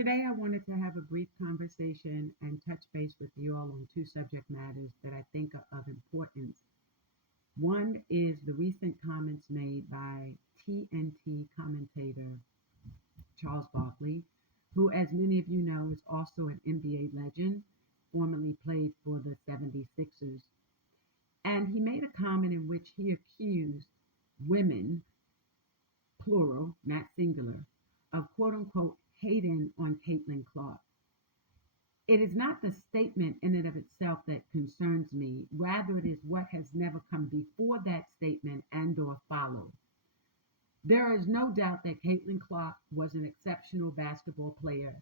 Today, I wanted to have a brief conversation and touch base with you all on two subject matters that I think are of importance. One is the recent comments made by TNT commentator Charles Barkley, who, as many of you know, is also an NBA legend, formerly played for the 76ers. And he made a comment in which he accused women, plural, not singular, of quote unquote hating on Caitlin Clark. It is not the statement in and of itself that concerns me. Rather, it is what has never come before that statement and or followed. There is no doubt that Caitlin Clark was an exceptional basketball player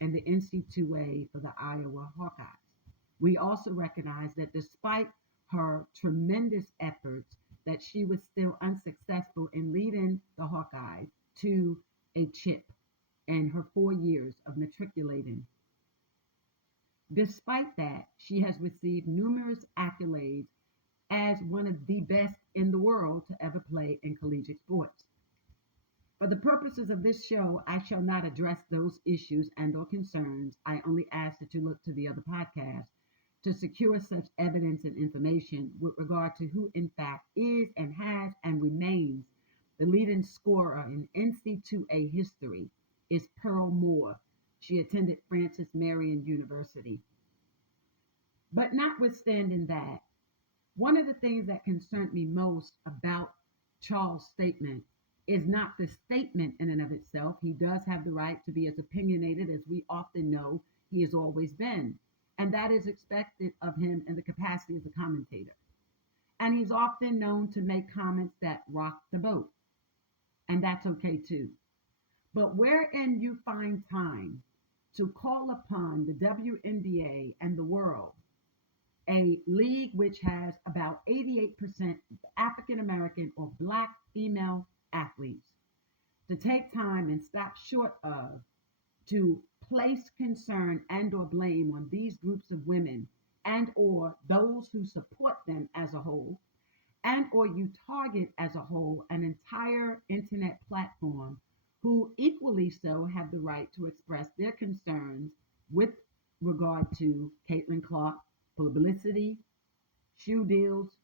in the NC2A for the Iowa Hawkeyes. We also recognize that despite her tremendous efforts, that she was still unsuccessful in leading the Hawkeyes to a chip in her 4 years of matriculating. Despite that, she has received numerous accolades as one of the best in the world to ever play in collegiate sports. For the purposes of this show, I shall not address those issues and or concerns. I only ask that you look to the other podcasts to secure such evidence and information with regard to who in fact is and has and remains the leading scorer in NC2A history is Pearl Moore. She attended Francis Marion University. But notwithstanding that, one of the things that concerned me most about Charles' statement is not the statement in and of itself. He does have the right to be as opinionated as we often know he has always been. And that is expected of him in the capacity as a commentator. And he's often known to make comments that rock the boat. And that's okay too. But wherein you find time to call upon the WNBA and the world, a league which has about 88% African American or Black female athletes, to take time and stop short of to place concern and or blame on these groups of women and or those who support them as a whole, and or you target as a whole an entire internet platform who equally so have the right to express their concerns with regard to Caitlin Clark, publicity, shoe deals,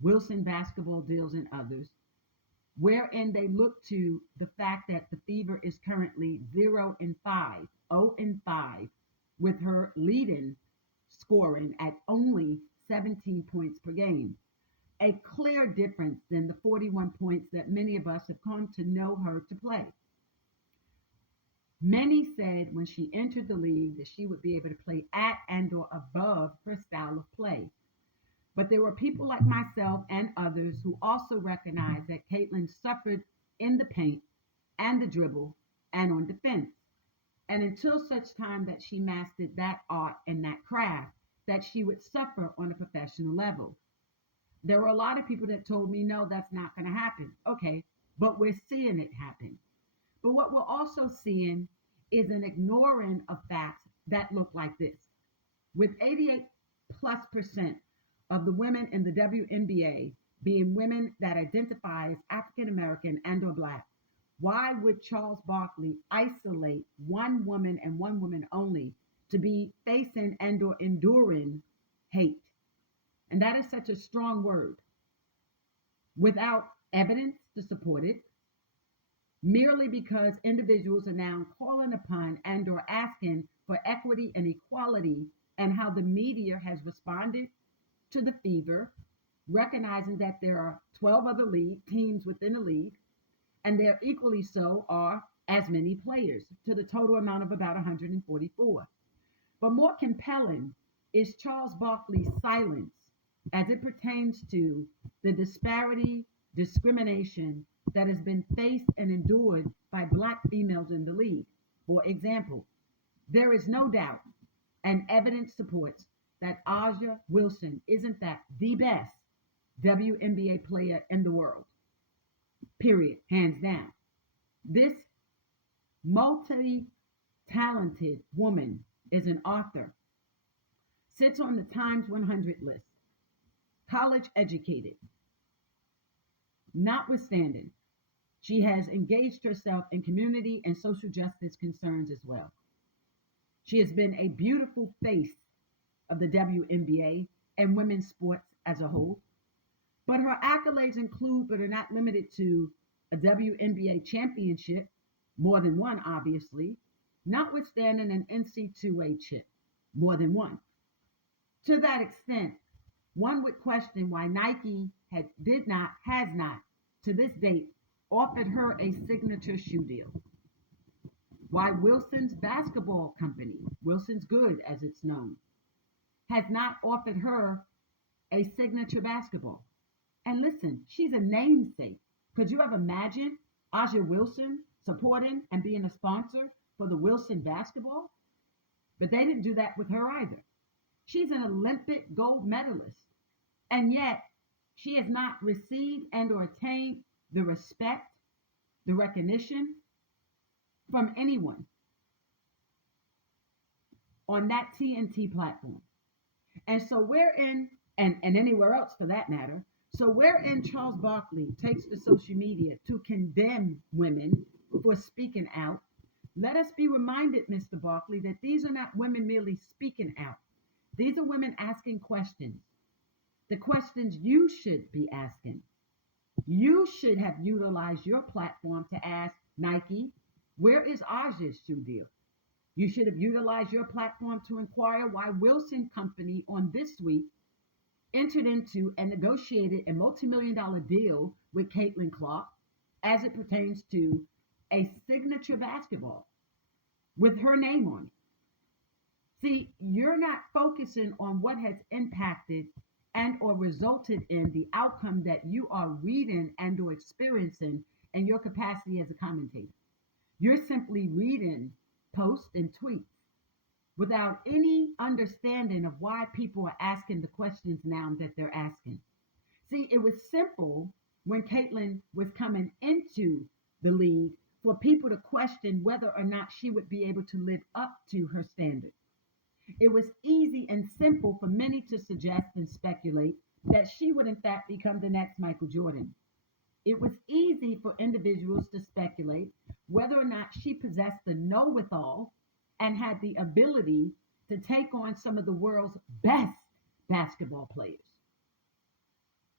Wilson basketball deals, and others, wherein they look to the fact that the Fever is currently 0-5, 0-5, with her leading scoring at only 17 points per game. A clear difference than the 41 points that many of us have come to know her to play. Many said when she entered the league that she would be able to play at and or above her style of play. But there were people like myself and others who also recognized that Caitlin suffered in the paint and the dribble and on defense. And until such time that she mastered that art and that craft, that she would suffer on a professional level. There were a lot of people that told me, no, that's not going to happen. Okay, but we're seeing it happen. But what we're also seeing is an ignoring of facts that look like this. With 88+% of the women in the WNBA being women that identify as African American and or Black, why would Charles Barkley isolate one woman and one woman only to be facing and or enduring hate? And that is such a strong word without evidence to support it, merely because individuals are now calling upon and or asking for equity and equality, and how the media has responded to the Fever, recognizing that there are 12 other league teams within the league, and there equally so are as many players, to the total amount of about 144. But more compelling is Charles Barkley's silence as it pertains to the disparity, discrimination that has been faced and endured by Black females in the league. For example, there is no doubt, and evidence supports, that Aja Wilson is in fact the best WNBA player in the world. Period. Hands down. This multi-talented woman is an author, sits on the Times 100 list, college educated. Notwithstanding, she has engaged herself in community and social justice concerns as well. She has been a beautiful face of the WNBA and women's sports as a whole. But her accolades include, but are not limited to, a WNBA championship, more than one, obviously, notwithstanding an NC2A chip, more than one. To that extent, one would question why Nike has not, to this date, offered her a signature shoe deal. Why Wilson's basketball company, Wilson's Good as it's known, has not offered her a signature basketball. And listen, she's a namesake. Could you ever imagine Aja Wilson supporting and being a sponsor for the Wilson basketball? But they didn't do that with her either. She's an Olympic gold medalist. And yet, she has not received and or attained the respect, the recognition from anyone on that TNT platform. And so wherein, and anywhere else for that matter, so wherein Charles Barkley takes to social media to condemn women for speaking out, let us be reminded, Mr. Barkley, that these are not women merely speaking out. These are women asking questions. The questions you should be asking. You should have utilized your platform to ask Nike, where is Aja's shoe deal? You should have utilized your platform to inquire why Wilson Company on This Week entered into and negotiated a multi-million-dollar deal with Caitlin Clark as it pertains to a signature basketball with her name on it. See, you're not focusing on what has impacted and or resulted in the outcome that you are reading and or experiencing in your capacity as a commentator. You're simply reading posts and tweets without any understanding of why people are asking the questions now that they're asking. See, it was simple when Caitlin was coming into the league for people to question whether or not she would be able to live up to her standard. It was easy and simple for many to suggest and speculate that she would in fact become the next Michael Jordan. It was easy for individuals to speculate whether or not she possessed the know-with-all and had the ability to take on some of the world's best basketball players.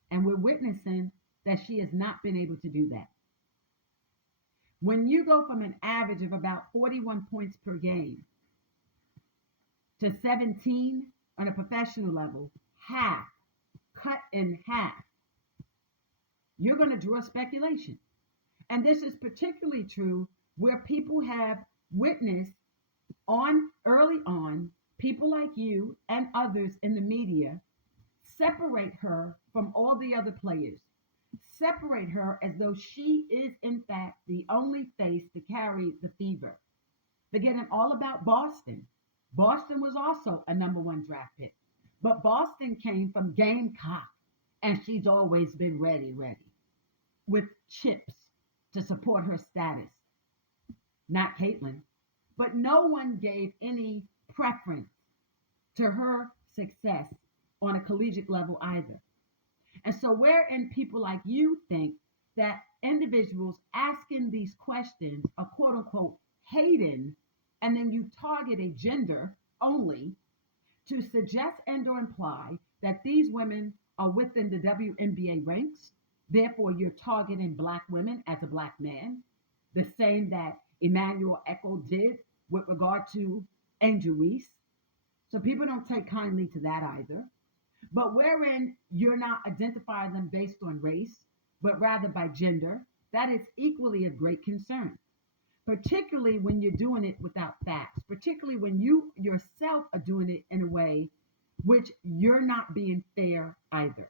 And we're witnessing that she has not been able to do that. When you go from an average of about 41 points per game to 17 on a professional level, half, cut in half, you're going to draw speculation. And this is particularly true where people have witnessed early on, people like you and others in the media separate her from all the other players, separate her as though she is in fact the only face to carry the fever. Forgetting all about Boston. Boston was also a number one draft pick, but Boston came from Gamecock, and she's always been ready, with chips to support her status. Not Caitlin, but no one gave any preference to her success on a collegiate level either. And so wherein people like you think that individuals asking these questions are quote unquote hating, and then you target a gender only to suggest and or imply that these women are within the WNBA ranks, therefore you're targeting Black women as a Black man, the same that Emmanuel Echo did with regard to Angel Reese. So people don't take kindly to that either. But wherein you're not identifying them based on race, but rather by gender, that is equally of great concern, particularly when you're doing it without facts, particularly when you yourself are doing it in a way which you're not being fair either.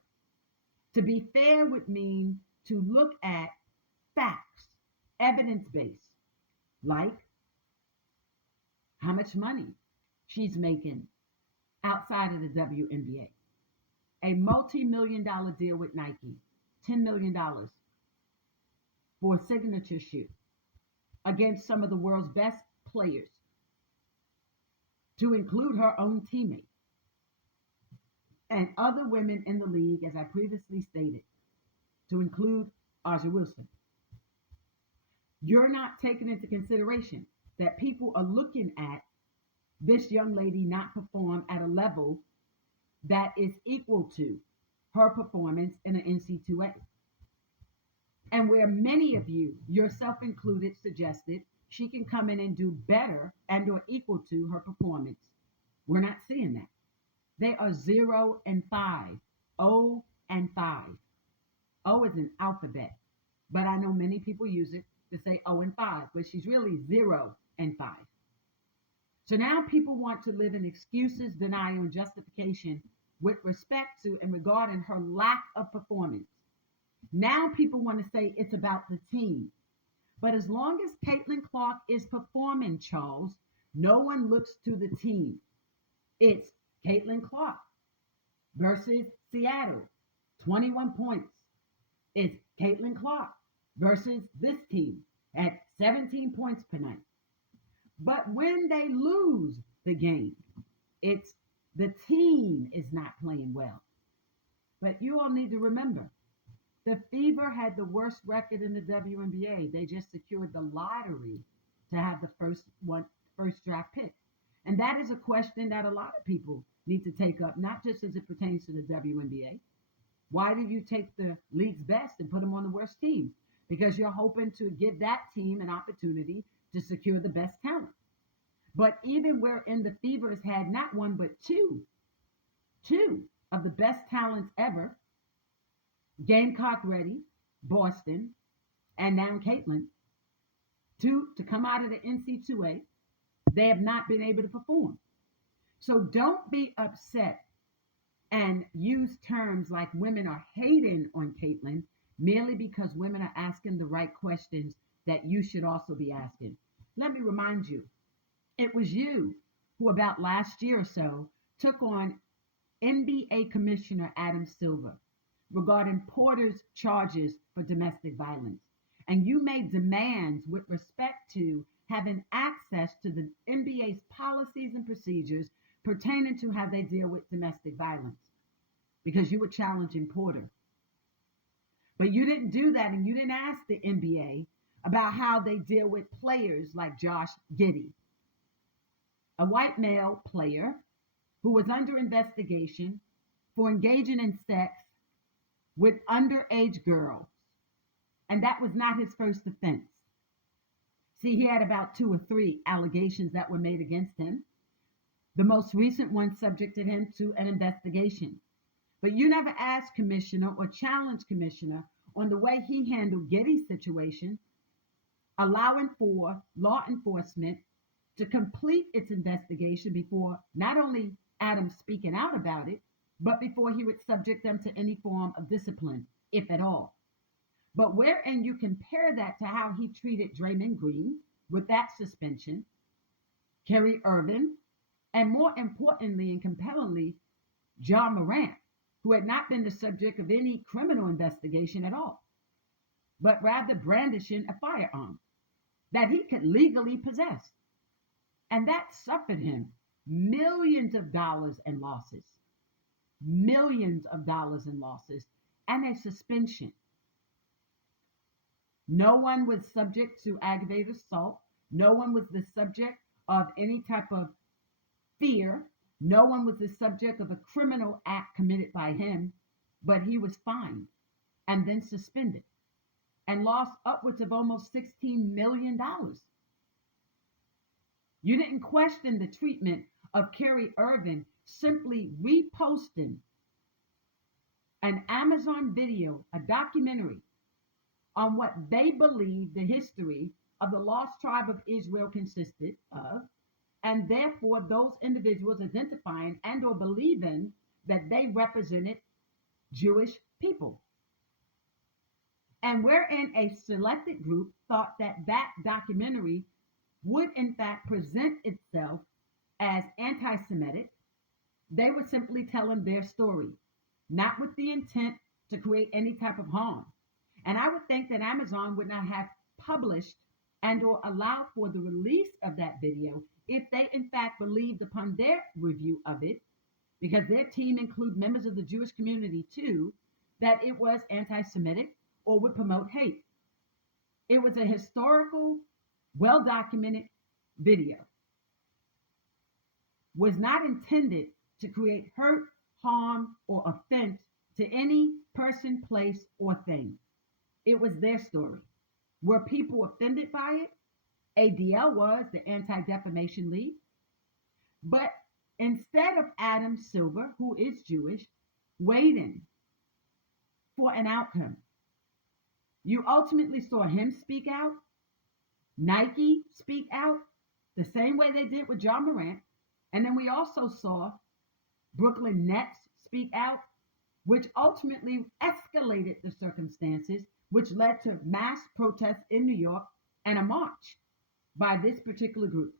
To be fair would mean to look at facts, evidence-based, like how much money she's making outside of the WNBA. A multi-million-dollar deal with Nike, $10 million for a signature shoe against some of the world's best players, to include her own teammate and other women in the league, as I previously stated, to include Aja Wilson. You're not taking into consideration that people are looking at this young lady not perform at a level that is equal to her performance in an NC2A. And where many of you, yourself included, suggested she can come in and do better and or equal to her performance. We're not seeing that. They are 0 and 5. O and 5. O is an alphabet, but I know many people use it to say O and 5, but she's really 0 and 5. So now people want to live in excuses, denial, and justification with respect to and regarding her lack of performance. Now people want to say it's about the team. But as long as Caitlin Clark is performing, Charles, no one looks to the team. It's Caitlin Clark versus Seattle, 21 points. It's Caitlin Clark versus this team at 17 points per night. But when they lose the game, it's the team is not playing well. But you all need to remember, the Fever had the worst record in the WNBA. They just secured the lottery to have the first draft pick. And that is a question that a lot of people need to take up, not just as it pertains to the WNBA. Why did you take the league's best and put them on the worst team? Because you're hoping to give that team an opportunity to secure the best talent. But even wherein the Fever has had not one but two of the best talents ever, Gamecock ready, Boston, and now Caitlin, two to come out of the NC2A, they have not been able to perform. So don't be upset and use terms like women are hating on Caitlin merely because women are asking the right questions that you should also be asking. Let me remind you, it was you who about last year or so took on NBA Commissioner Adam Silver regarding Porter's charges for domestic violence. And you made demands with respect to having access to the NBA's policies and procedures pertaining to how they deal with domestic violence because you were challenging Porter. But you didn't do that, and you didn't ask the NBA about how they deal with players like Josh Giddey, a white male player who was under investigation for engaging in sex with underage girls. And that was not his first offense. See, he had about 2 or 3 allegations that were made against him. The most recent one subjected him to an investigation. But you never asked Commissioner or challenged Commissioner on the way he handled Giddey's situation, allowing for law enforcement to complete its investigation before not only Adam speaking out about it, but before he would subject them to any form of discipline, if at all. But wherein you compare that to how he treated Draymond Green with that suspension, Kerry Irvin, and more importantly and compellingly, John Morant, who had not been the subject of any criminal investigation at all, but rather brandishing a firearm that he could legally possess. And that suffered him millions of dollars in losses, and a suspension. No one was subject to aggravated assault. No one was the subject of any type of fear. No one was the subject of a criminal act committed by him, but he was fined and then suspended and lost upwards of almost $16 million. You didn't question the treatment of Kerry Irvin simply reposting an Amazon video, a documentary on what they believe the history of the lost tribe of Israel consisted of, and therefore those individuals identifying and or believing that they represented Jewish people. And wherein a selected group thought that that documentary would in fact present itself as anti-Semitic, they were simply telling their story, not with the intent to create any type of harm. And I would think that Amazon would not have published and or allowed for the release of that video if they in fact believed upon their review of it, because their team include members of the Jewish community too, that it was anti-Semitic or would promote hate. It was a historical, well-documented video. was not intended to create hurt, harm, or offense to any person, place, or thing. It was their story. Were people offended by it? ADL was, the Anti Defamation League. But instead of Adam Silver, who is Jewish, waiting for an outcome, you ultimately saw him speak out, Nike speak out, the same way they did with John Morant. And then we also saw Brooklyn Nets speak out, which ultimately escalated the circumstances, which led to mass protests in New York and a march by this particular group.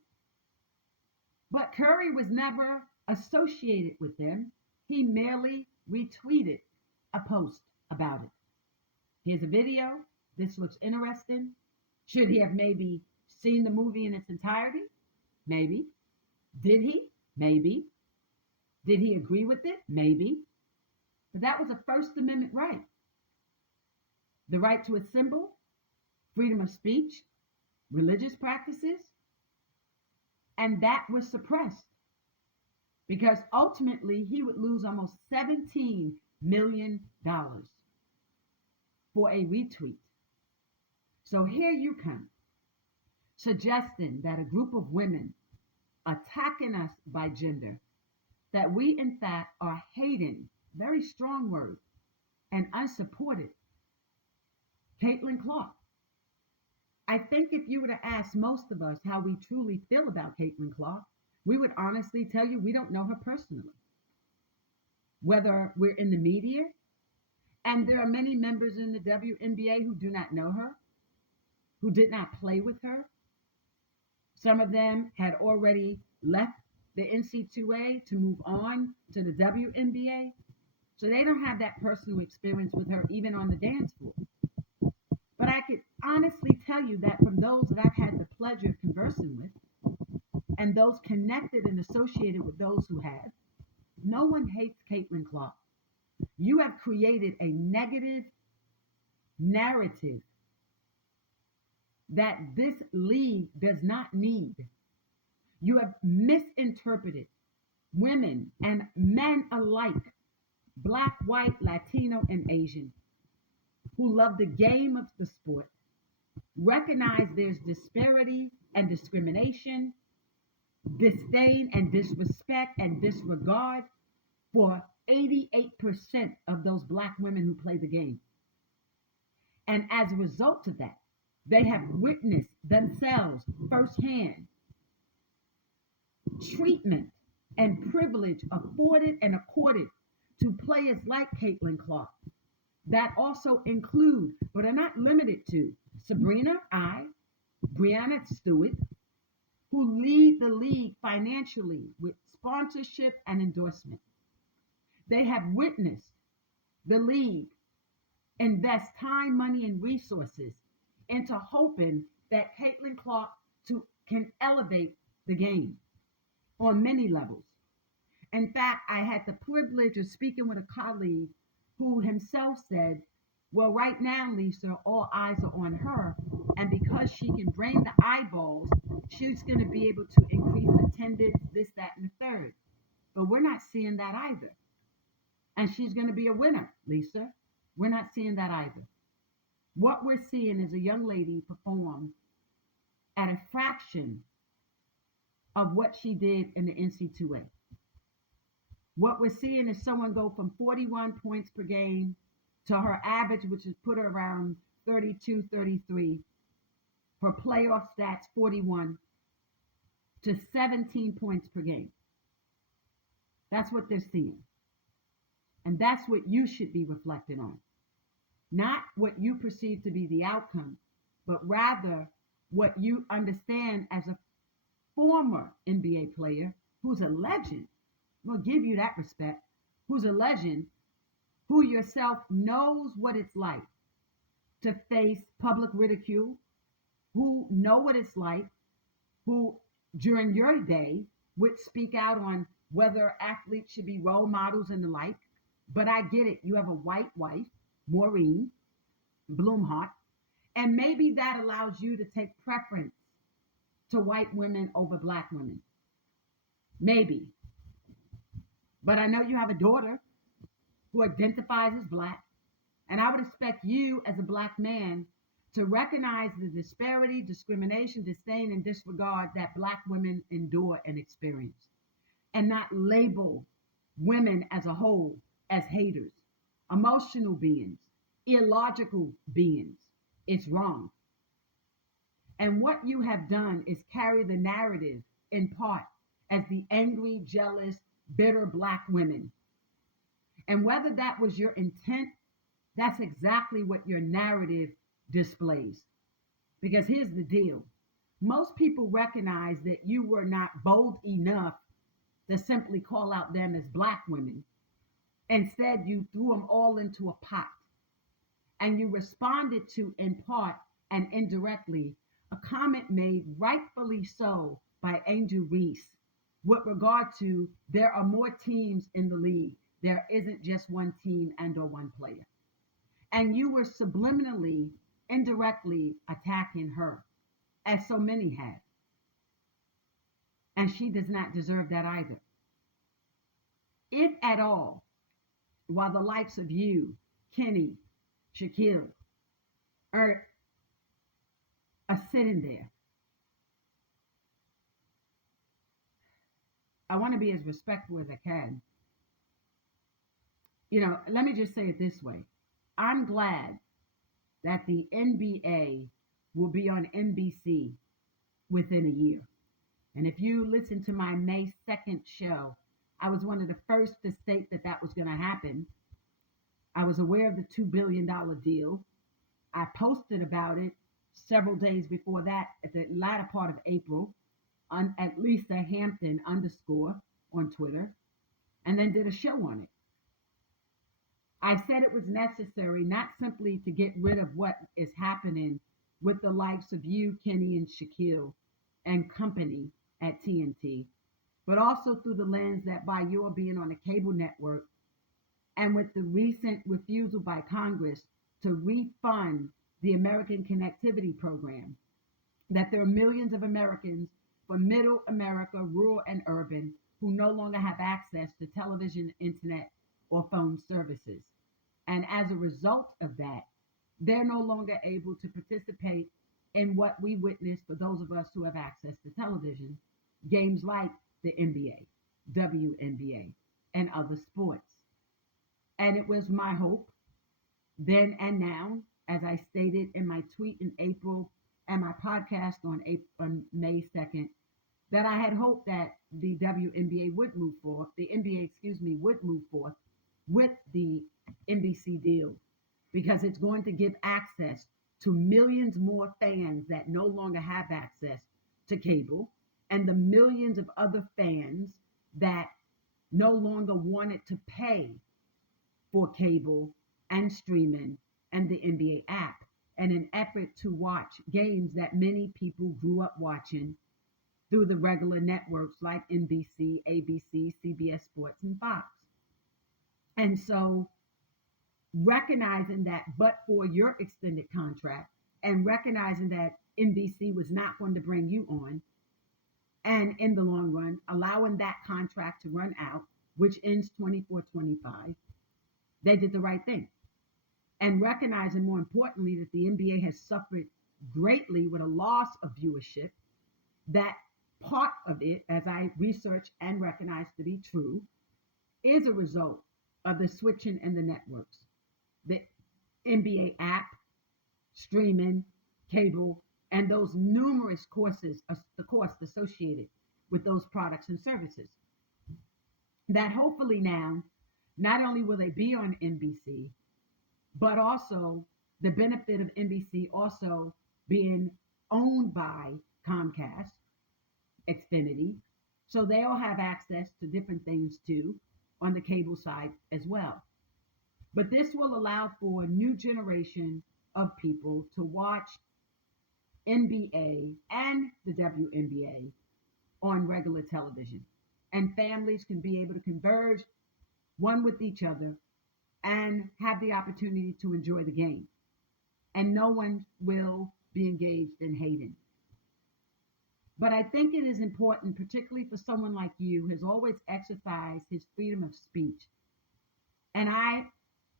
But Curry was never associated with them. He merely retweeted a post about it. Here's a video. This looks interesting. Should he have maybe seen the movie in its entirety? Maybe. Did he? Maybe. Did he agree with it? Maybe. But that was a First Amendment right. The right to assemble, freedom of speech, religious practices, and that was suppressed because ultimately he would lose almost $17 million for a retweet. So here you come, suggesting that a group of women attacking us by gender, that we in fact are hating, very strong word, and unsupported, Caitlin Clark. I think if you were to ask most of us how we truly feel about Caitlin Clark, we would honestly tell you we don't know her personally. Whether we're in the media, and there are many members in the WNBA who do not know her, who did not play with her. Some of them had already left the NC2A to move on to the WNBA. So they don't have that personal experience with her, even on the dance floor. But I could honestly tell you that from those that I've had the pleasure of conversing with, and those connected and associated with those who have, no one hates Caitlin Clark. You have created a negative narrative that this league does not need. You have misinterpreted women and men alike, Black, white, Latino, and Asian, who love the game of the sport, recognize there's disparity and discrimination, disdain and disrespect and disregard for 88% of those Black women who play the game. And as a result of that, they have witnessed themselves firsthand treatment and privilege afforded and accorded to players like Caitlin Clark that also include, but are not limited to, Sabrina I, Breanna Stewart, who lead the league financially with sponsorship and endorsement. They have witnessed the league invest time, money, and resources into hoping that Caitlin Clark can elevate the game on many levels. In fact, I had the privilege of speaking with a colleague who himself said, well, right now, Lisa, all eyes are on her. And because she can bring the eyeballs, she's going to be able to increase attendance, this, that, and the third. But we're not seeing that either. And she's going to be a winner, Lisa. We're not seeing that either. What we're seeing is a young lady perform at a fraction of what she did in the NC2A. What we're seeing is someone go from 41 points per game to her average, which is put her around 32, 33. Her playoff stats, 41 to 17 points per game. That's what they're seeing. And that's what you should be reflecting on. Not what you perceive to be the outcome, but rather what you understand as a former NBA player who's a legend. We'll give you that respect. Who's a legend, who yourself knows what it's like to face public ridicule, who know what it's like, who during your day would speak out on whether athletes should be role models and the like. But I get it. You have a white wife, Maureen Bloomhart, and maybe that allows you to take preference to white women over Black women. Maybe. But I know you have a daughter who identifies as Black, and I would expect you as a Black man to recognize the disparity, discrimination, disdain, and disregard that Black women endure and experience, and not label women as a whole as haters, emotional beings, illogical beings. It's wrong. And what you have done is carry the narrative in part as the angry, jealous, bitter Black women. And whether that was your intent, that's exactly what your narrative displays. Because here's the deal, most people recognize that you were not bold enough to simply call out them as Black women. Instead, you threw them all into a pot, and you responded to, in part and indirectly, a comment made rightfully so by Angel Reese with regard to there are more teams in the league. There isn't just one team and or one player. And you were subliminally, indirectly attacking her, as so many have. And she does not deserve that either. If at all, while the likes of you, Kenny, Shaquille, are sitting there, I want to be as respectful as I can. Let me just say it this way. I'm glad that the NBA will be on NBC within a year. And if you listen to my May 2nd show, I was one of the first to state that that was going to happen. I was aware of the $2 billion deal. I posted about it several days before that at the latter part of April at Lisa Hampton _ on Twitter, and then did a show on it. I said it was necessary not simply to get rid of what is happening with the likes of you, Kenny, and Shaquille and company at TNT, but also through the lens that by your being on a cable network and with the recent refusal by Congress to refund the American Connectivity Program, that there are millions of Americans from middle America, rural and urban, who no longer have access to television, internet, or phone services. And as a result of that, they're no longer able to participate in what we witness for those of us who have access to television, games like the NBA, WNBA, and other sports. And it was my hope then and now, as I stated in my tweet in April and my podcast on May 2nd, that I had hoped that the WNBA would move forth, the NBA, would move forth with the NBC deal, because it's going to give access to millions more fans that no longer have access to cable, and the millions of other fans that no longer wanted to pay for cable and streaming and the NBA app in an effort to watch games that many people grew up watching through the regular networks like NBC, ABC, CBS Sports, and Fox. And so recognizing that, but for your extended contract, and recognizing that NBC was not going to bring you on, and in the long run, allowing that contract to run out, which ends 24-25, they did the right thing. And recognizing, more importantly, that the NBA has suffered greatly with a loss of viewership, that part of it, as I researched and recognized to be true, is a result of the switching in the networks, the NBA app, streaming, cable, and those numerous the costs associated with those products and services. That hopefully now, not only will they be on NBC, but also the benefit of NBC also being owned by Comcast, Xfinity, so they'll have access to different things too on the cable side as well. But this will allow for a new generation of people to watch NBA and the WNBA on regular television. And families can be able to converge one with each other and have the opportunity to enjoy the game. And no one will be engaged in hating. But I think it is important, particularly for someone like you, who has always exercised his freedom of speech. And I,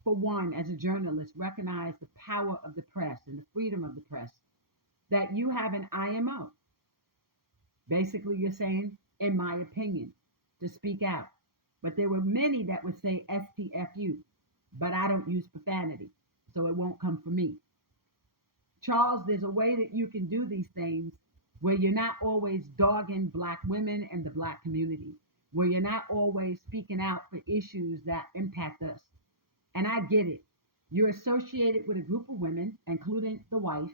for one, as a journalist, recognize the power of the press and the freedom of the press, that you have an IMO. Basically, you're saying, in my opinion, to speak out. But there were many that would say STFU, but I don't use profanity, so it won't come from me. Charles, there's a way that you can do these things where you're not always dogging Black women and the Black community, where you're not always speaking out for issues that impact us. And I get it. You're associated with a group of women, including the wife,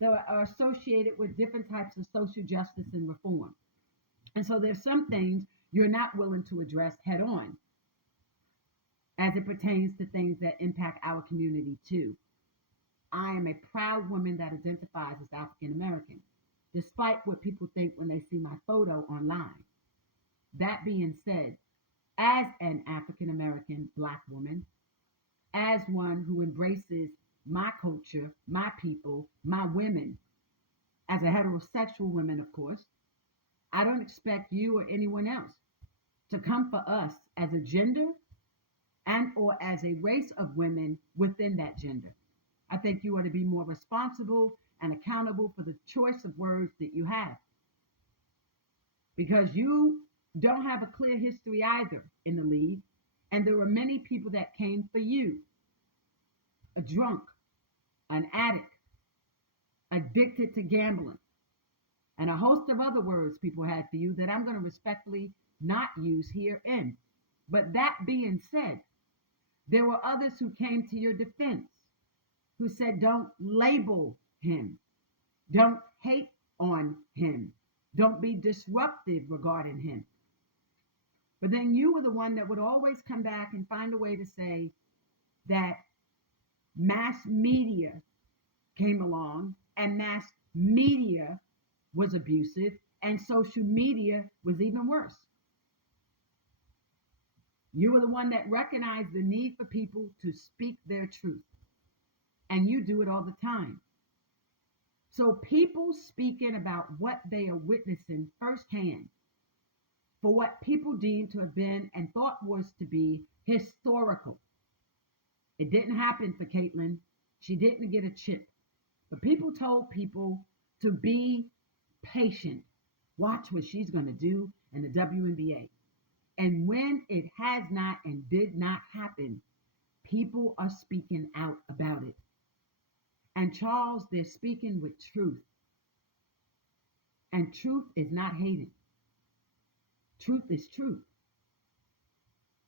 that are associated with different types of social justice and reform. And so there's some things you're not willing to address head on as it pertains to things that impact our community too. I am a proud woman that identifies as African American, despite what people think when they see my photo online. That being said, as an African American Black woman, as one who embraces my culture, my people, my women, as a heterosexual woman, of course, I don't expect you or anyone else to come for us as a gender and or as a race of women within that gender. I think you ought to be more responsible and accountable for the choice of words that you have, because you don't have a clear history either in the league, and there were many people that came for you: a drunk, an addict, addicted to gambling, and a host of other words people had for you that I'm going to respectfully not use herein. But that being said, there were others who came to your defense, who said, don't label him, don't hate on him, don't be disruptive regarding him. But then you were the one that would always come back and find a way to say that mass media came along and mass media was abusive and social media was even worse. You were the one that recognized the need for people to speak their truth, and you do it all the time. So people speaking about what they are witnessing firsthand for what people deem to have been and thought was to be historical. It didn't happen for Caitlin. She didn't get a chip. But people told people to be patient. Watch what she's going to do in the WNBA. And when it has not and did not happen, people are speaking out about it. And Charles, they're speaking with truth. And truth is not hating. Truth is truth.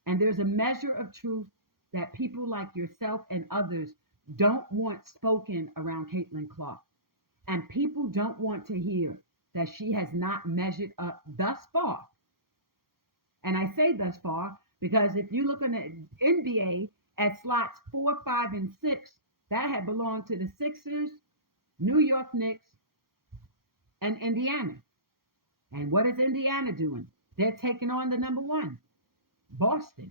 And there's a measure of truth that people like yourself and others don't want spoken around Caitlin Clark. And people don't want to hear that she has not measured up thus far. And I say thus far because if you look in the NBA at slots 4, 5, and 6, that had belonged to the Sixers, New York Knicks, and Indiana. And what is Indiana doing? They're taking on the number 1, Boston.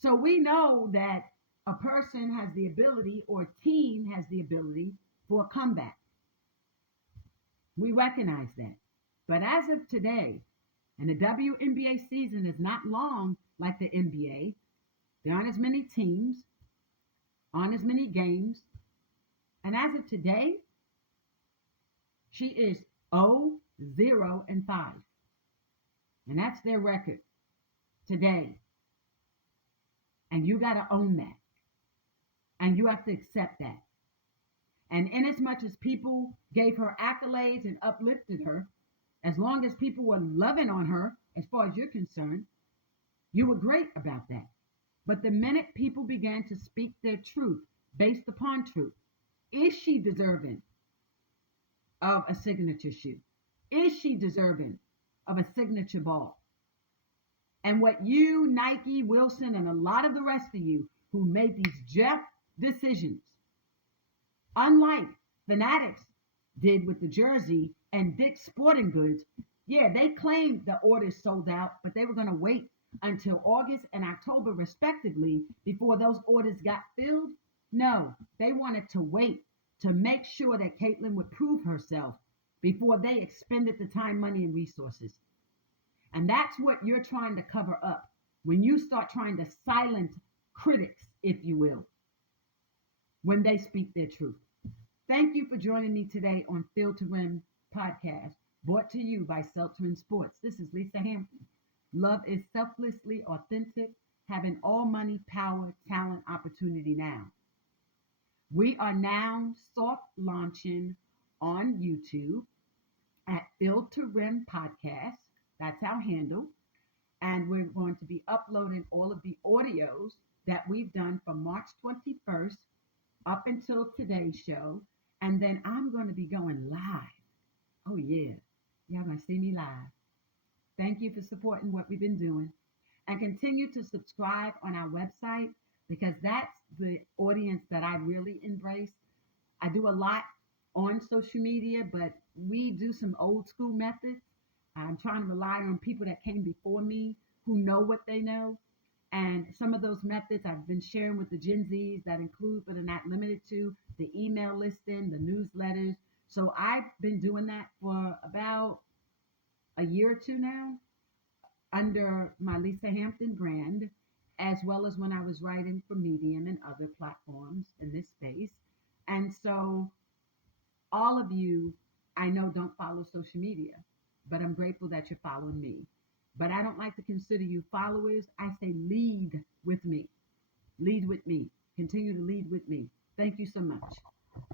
So we know that a person has the ability, or a team has the ability, for a comeback. We recognize that. But as of today, and the WNBA season is not long like the NBA, there aren't as many teams, aren't as many games. And as of today, she is 0-0-5. And that's their record today. And you got to own that. And you have to accept that. And inasmuch as people gave her accolades and uplifted her, as long as people were loving on her, as far as you're concerned, you were great about that. But the minute people began to speak their truth based upon truth, is she deserving of a signature shoe? Is she deserving of a signature ball? And what you, Nike, Wilson, and a lot of the rest of you who made these Jeff decisions, unlike Fanatics did with the jersey and Dick's Sporting Goods, yeah, they claimed the orders sold out, but they were going to wait until August and October, respectively, before those orders got filled. No, they wanted to wait to make sure that Caitlin would prove herself before they expended the time, money, and resources. And that's what you're trying to cover up when you start trying to silence critics, if you will, when they speak their truth. Thank you for joining me today on Field to Rim podcast, brought to you by Seltzer and Sports. This is Lisa Hampton. Love is selflessly authentic, having all money, power, talent, opportunity now. We are now soft launching on YouTube at Field to Rim podcast. That's our handle. And we're going to be uploading all of the audios that we've done from March 21st up until today's show. And then I'm going to be going live. Oh, yeah. Y'all going to see me live. Thank you for supporting what we've been doing. And continue to subscribe on our website, because that's the audience that I really embrace. I do a lot on social media, but we do some old school methods. I'm trying to rely on people that came before me who know what they know. And some of those methods I've been sharing with the Gen Zs that include, but are not limited to, the email listing, the newsletters. So I've been doing that for about a year or two now under my Lisa Hampton brand, as well as when I was writing for Medium and other platforms in this space. And so all of you, I know, don't follow social media, but I'm grateful that you're following me. But I don't like to consider you followers. I say lead with me. Lead with me. Continue to lead with me. Thank you so much.